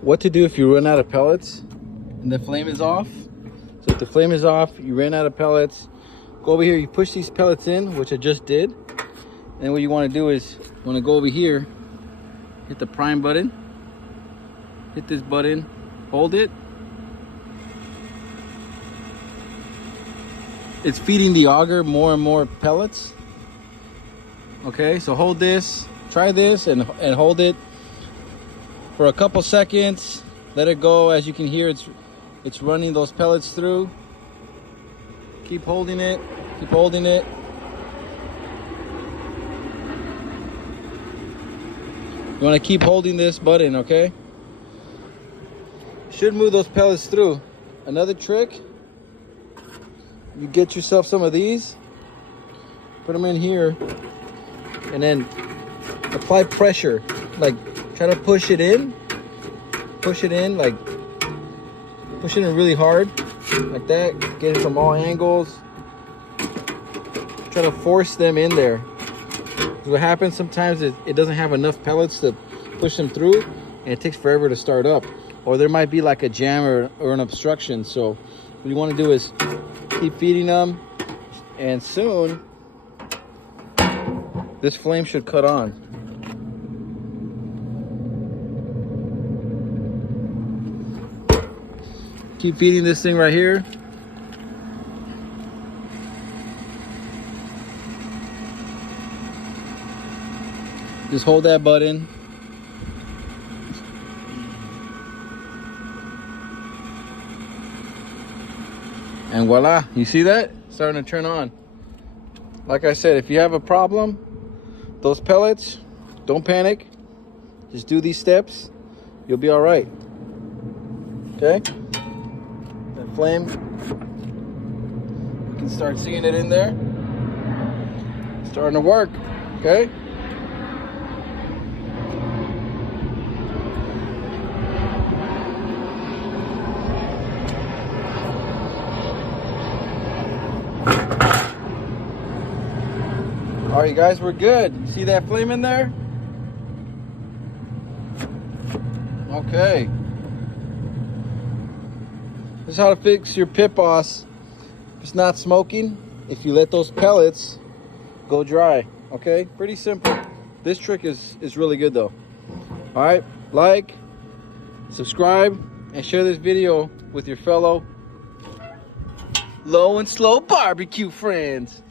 what to do if you run out of pellets and the flame is off. So if the flame is off, you ran out of pellets, go over here, you push these pellets in, which I just did. And what you want to do is, you want to go over here, hit the prime button, hit this button, hold it. It's feeding the auger more and more pellets. Okay, so hold this, try this, and hold it for a couple seconds. Let it go. As you can hear, it's running those pellets through. Keep holding it, keep holding it. You want to keep holding this button, okay? Should move those pellets through. Another trick, you get yourself some of these, put them in here, and then apply pressure. Like, try to push it in, like push it in really hard, like that. Get it from all angles. Try to force them in there. What happens sometimes is it doesn't have enough pellets to push them through, and it takes forever to start up, or there might be like a jam or an obstruction. So what you want to do is keep feeding them, and soon this flame should cut on. Keep feeding this thing right here. Just hold that button. And voila, you see that? It's starting to turn on. Like I said, if you have a problem, those pellets, don't panic. Just do these steps. You'll be all right. Okay? That flame, you can start seeing it in there. It's starting to work, okay? All right, guys, we're good. See that flame in there? Okay. This is how to fix your pit boss. If it's not smoking, if you let those pellets go dry. Okay, pretty simple. This trick is really good though. All right, like, subscribe, and share this video with your fellow low and slow barbecue friends.